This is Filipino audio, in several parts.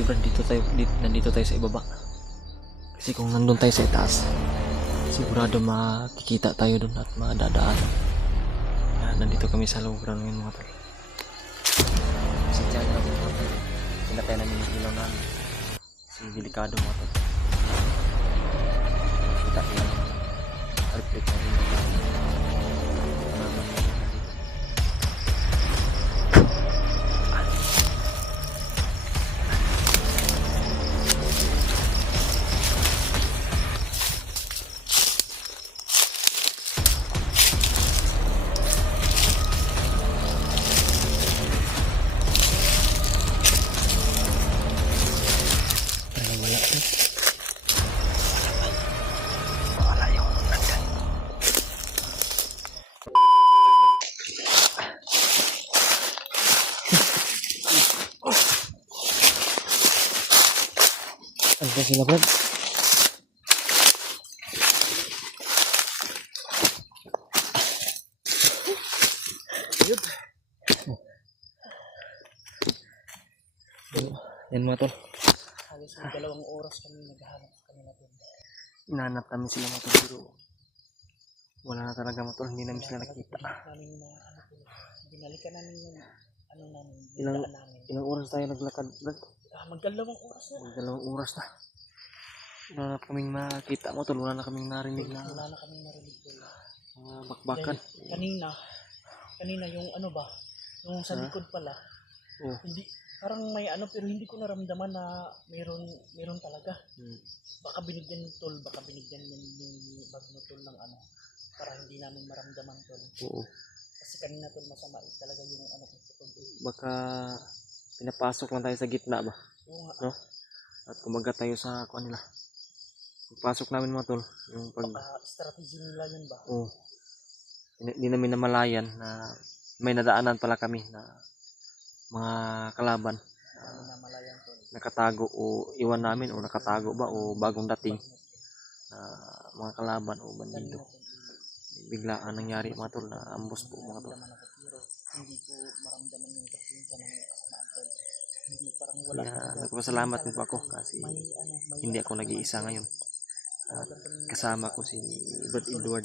Buti Brad, nandito tayo sa ibaba. Kasi kung nandun tayo sa itaas, sigurado makikita tayo dun at madadaan. Nandito kami sa low ground ngayon mga tol. Kasi dyan na mga tol, pinatay namin yung ilaw namin. Kasi delikado mga tol. Kita yung reflect ng ilaw namin. Ano ba sila Brad? Yan mga tol. Halos may 2 oras kami naghahanap sa kanila doon. Inahanap namin sila mga tol pero wala na talaga mga tol. Hindi namin sila nakita. Binalikan namin yung ano namin, Ilang oras tayo naglakad Brad? Mag-2 oras na. Mag-2 oras na. Wala na kaming makita mo tol. Wala na kaming narinig na Wala na kaming narinig doon. bakbakan. Kanina yung ano ba, yung sa likod pala, hindi, parang may ano pero hindi ko naramdaman na meron talaga. Baka binigyan ng tol, baka binigyan yung bagno tol ng ano, para hindi namin maramdaman tol. Oo. Kasi kanina tol masama talaga yung ano ko. Baka pinapasok lang tayo sa gitna ba? Oo nga. No? At kumagat tayo sa kuan nila. Pagpasok namin mga tol, yung Baka strategy nila yun ba? Oo. Hindi namin namalayan na may nadaanan pala kami na mga kalaban. Namalayan tol. Nakatago o iwan namin o nakatago ba o bagong dating na mga kalaban o bandido. Biglaan nangyari mga tol na ambos po mga tol. Hindi ko maramdaman yung presensya ng kasamaan tol. Hindi parang wala. Kaya nagpasalamat din po ako kasi hindi ako nag-iisa ngayon. At kasama ko si Brad Edward.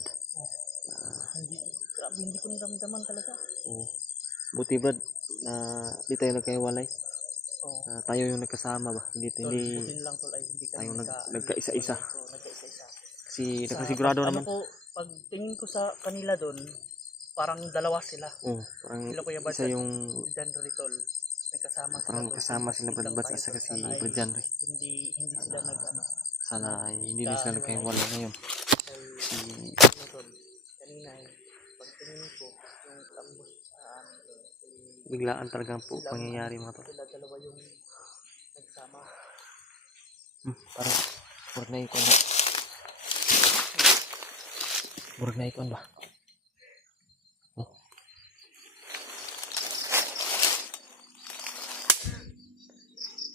Hindi ko naramdaman talaga. Buti Brad na di tayo nagkahiwalay. Tayo yung nagkasama ba? Hindi lang tol ay hindi tayo kami nagkaisa-isa. nagkaisa-isa. Kasi nakasigurado naman. Pag tingin ko sa kanila doon, parang dalawa sila. Parang Sila Kuya isa Bad yung Jan Ritol. May kasama parang kasama sila Brad Bats at saka si Brad Janry. Hindi sila nag-ano. Sana hindi din sila nagkahiwalay ngayon. Si Kanina pag tingin ko yung tambos biglaan talagang po pangyayari mga tol. sila dalawa yung nagsama. Parang burag na ikon ba? Burag na ikon ba?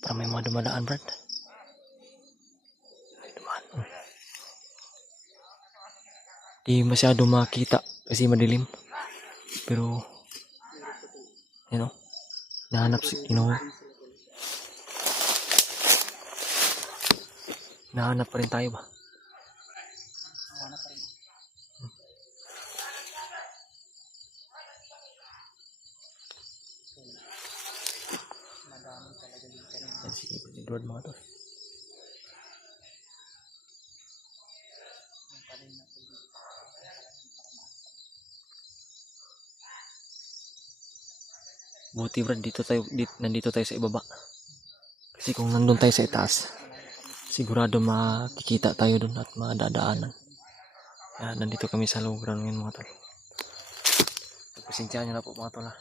Parang may mga dumadaan Brad. May dumaan. Di masyado makita kasi madilim. Pero nahanap si nahanap pa rin tayo ba? Madami talaga yung kanina. Yan si Edward mga tol. Buti Brad, nandito tayo sa ibaba. Kasi kung nandun tayo sa itaas, sigurado makikita tayo dun at madadaanan. Nandito kami sa low ground ngayon mga tol. Pagpasensyahan nyo na po mga tol ha.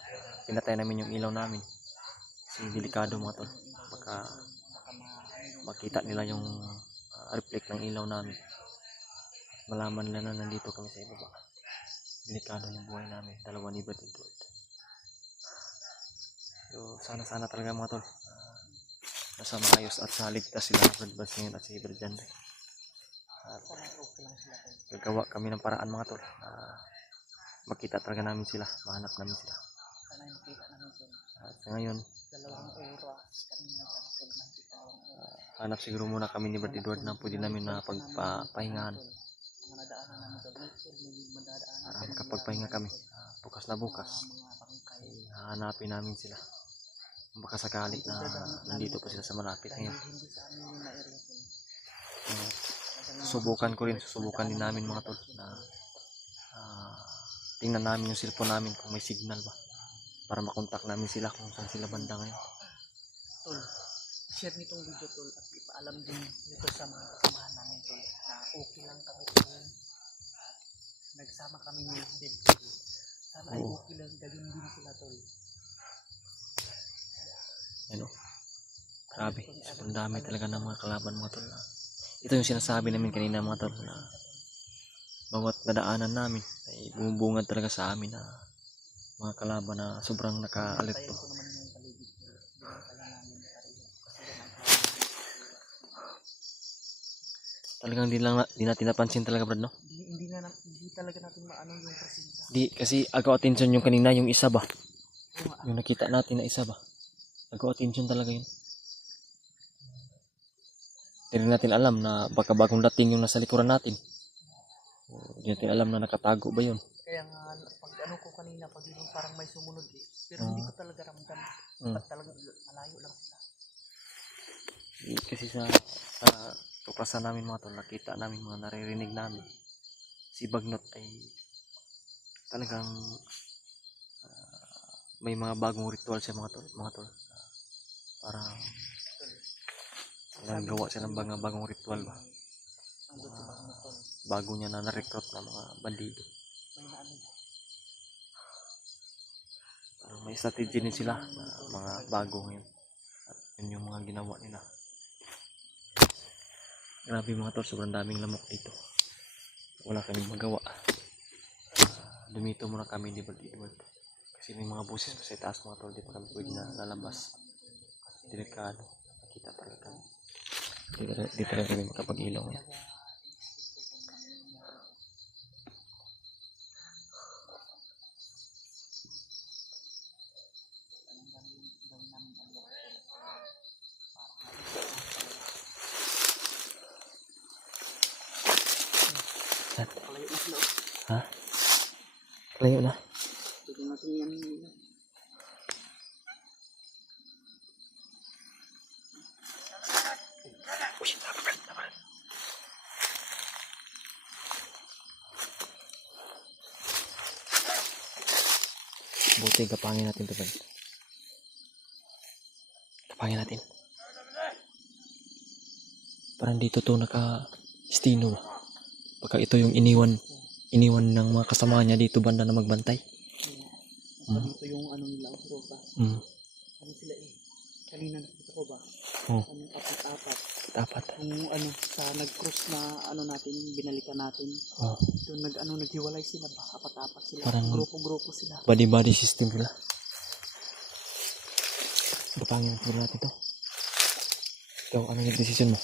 Pinatay namin yung ilaw namin. Kasi delikado mga tol. Baka makita nila yung reflect ng ilaw namin. Malaman nila na nandito kami sa ibaba. Delikado yung buhay namin. Dalawa ni Brad Edward. So sana talaga mga tol nasa maayos at saligtas sila Brad Bats ngayon at si Brad Janry. At gagawa kami ng paraan mga tol makita talaga namin sila, mahanap namin sila. At ngayon 2 oras kami naghanap. hanap siguro muna kami ni Brad Edward na pwede namin na pagpahingahan. Mga nadaanan namin tol. May madadaanan Para kami, makapagpahinga kami. Bukas na bukas. mga bangkay. Hanapin namin sila. Baka sakali na nandito pa sila sa malapit Dahil ngayon. hindi sa amin yung na-area tol. Susubukan din namin mga tol na tingnan namin yung cellphone namin kung may signal ba para makontak namin sila kung saan sila banda ngayon. Tol, share nitong video tol at ipaalam din nito sa mga kasamahan namin tol na okay lang kami tol. Nagsama kami ni Deb tol. Sana ay okay lang, galing din sila tol. Ano? Grabe, sobrang dami talaga ng mga kalaban mga tol. Ito yung sinasabi namin kanina mga tol na bawat nadaanan namin ay bumubungad talaga sa amin na mga kalaban na sobrang naka-alert po. Tayo ko naman yung paligid tol. Binantayan namin na rin. Kasi yan ang Talagang di natin napansin talaga Brad, no? hindi talaga natin maano yung presensya. Di, kasi agaw attention yung kanina yung isa ba? Oo nga. Yung nakita natin na isa ba? Agaw attention talaga yun. Hindi rin natin alam na baka bagong dating yung nasa likuran natin. Hindi natin alam na nakatago ba yun. Kaya nga, pag ano ko kanina, pag yung parang may sumunod eh. Pero hindi ko talaga ramdam. At talagang malayo lang sila. Kasi sa tuklasan namin mga tol, nakita namin mga naririnig namin. Si Bagnot ay talagang may mga bagong ritual siya mga tol. Parang gawa siya ng mga bagong ritual ba. Ang doon si Bagno tol. Bago niya na na-recruit ng mga bandido. May naano. Parang may strategy din sila na mga bago ngayon. At yun yung mga ginawa nila. Grabe mga tol, sobrang daming lamok dito. Wala kaming magawa. Dumito muna kami di Brad Edward. Kasi may mga buses pa sa itaas mga tol, di pa kami pwede na lalabas. Delikado. Nakita talaga kami. Di talaga kami makapag-ilaw ngayon. Kalayo na sila. Ha? Layo na. Pwede natin yan. Buti, kapangin natin ito. Kapangin natin. Parang dito to naka-stino. Baka ito yung iniwan ng mga kasama niya dito banda na magbantay. Dito yung ano nila, ropa. Ano sila eh. Kanina nakita ko ba? Ano, apat-apat. Dapat. Yung ano, sa nag-cross na ano natin, binalikan natin. Doon naghiwalay sila ba? Apat-apat sila. Parang grupo-grupo sila. body system sila. Kapangin natin to. Ikaw, ano yung decision mo?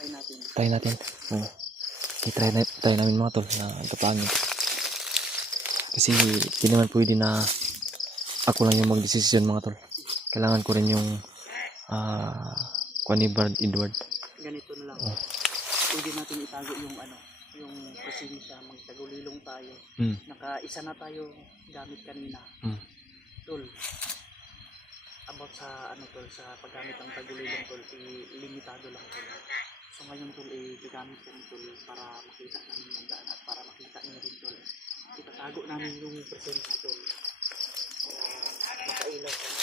Try natin. Try natin. Try namin mga tol na kapangin. Kasi hindi naman pwede na ako lang yung mag-decision mga tol. Kailangan ko rin yung kuha ni Brad Edward. Ganito na lang. Pwede natin itago yung ano, yung presensya, magtagulilong tayo. Naka-isa na tayo gamit kanina. Tol. About sa ano tol, sa paggamit ng tagulilong tol, limitado lang tol. So ngayon tol, gagamit kami tol para makita namin ang daan at para makita niyo rin tol. Itatago namin yung presensya tol. Makailaw ka na.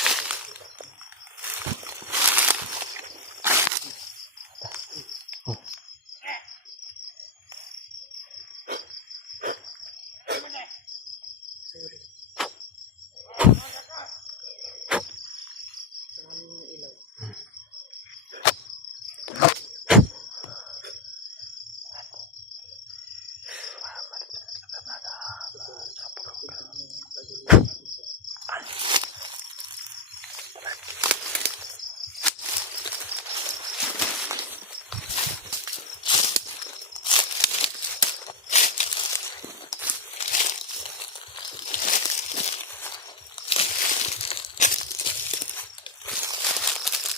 Sorry. Samahan mo yung ilaw.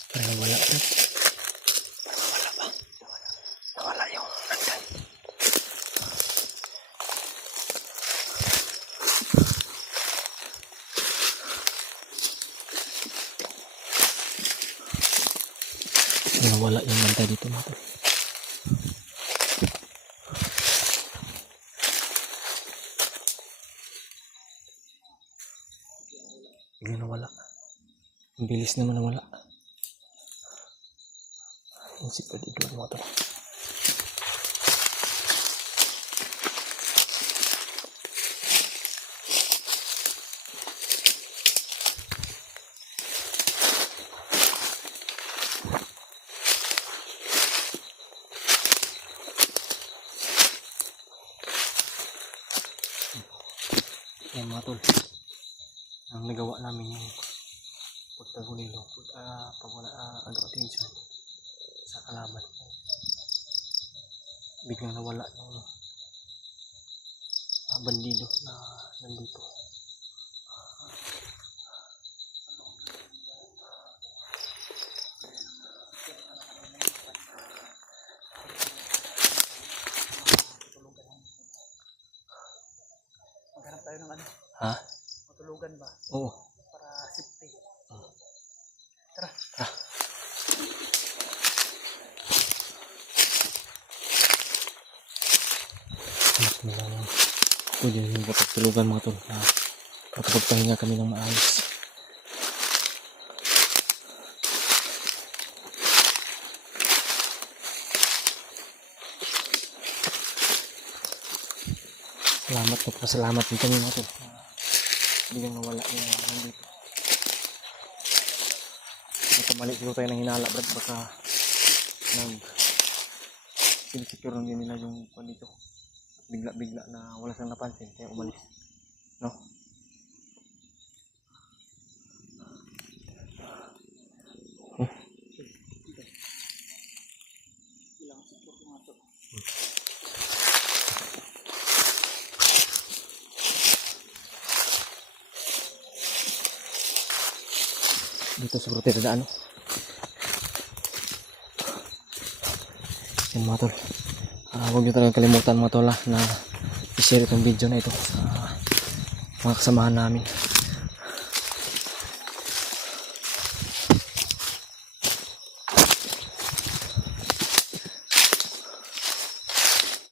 Parang wala. Nawala yung bantay dito mga tol. Bigla nawala. Ang bilis naman nawala. Ang sipad ito mga tol. Yan mga tol, ang nagawa namin yung pagtagulilo, pag wala attention sa kalaban. Biglang nawala yung bandido na nandito. Maghanap tayo ng ano, Ha? matulugan ba? Oo. Para safety. Tara. Mas malamang pwede yung kapagtulugan mga tol na makapagpahinga kami ng maayos. Salamat din kami mga tol. Biglang nawala yung nandito. Nakamali siguro tayo ng hinala brad, baka sinisecure lang din nila yung dito. Bigla na wala silang napansin kaya umalis. No? Dito siguro tayo dadaan. Yan mga tol. Huwag nyo talagang kalimutan mga tol na i-share itong video na ito sa mga kasamahan namin.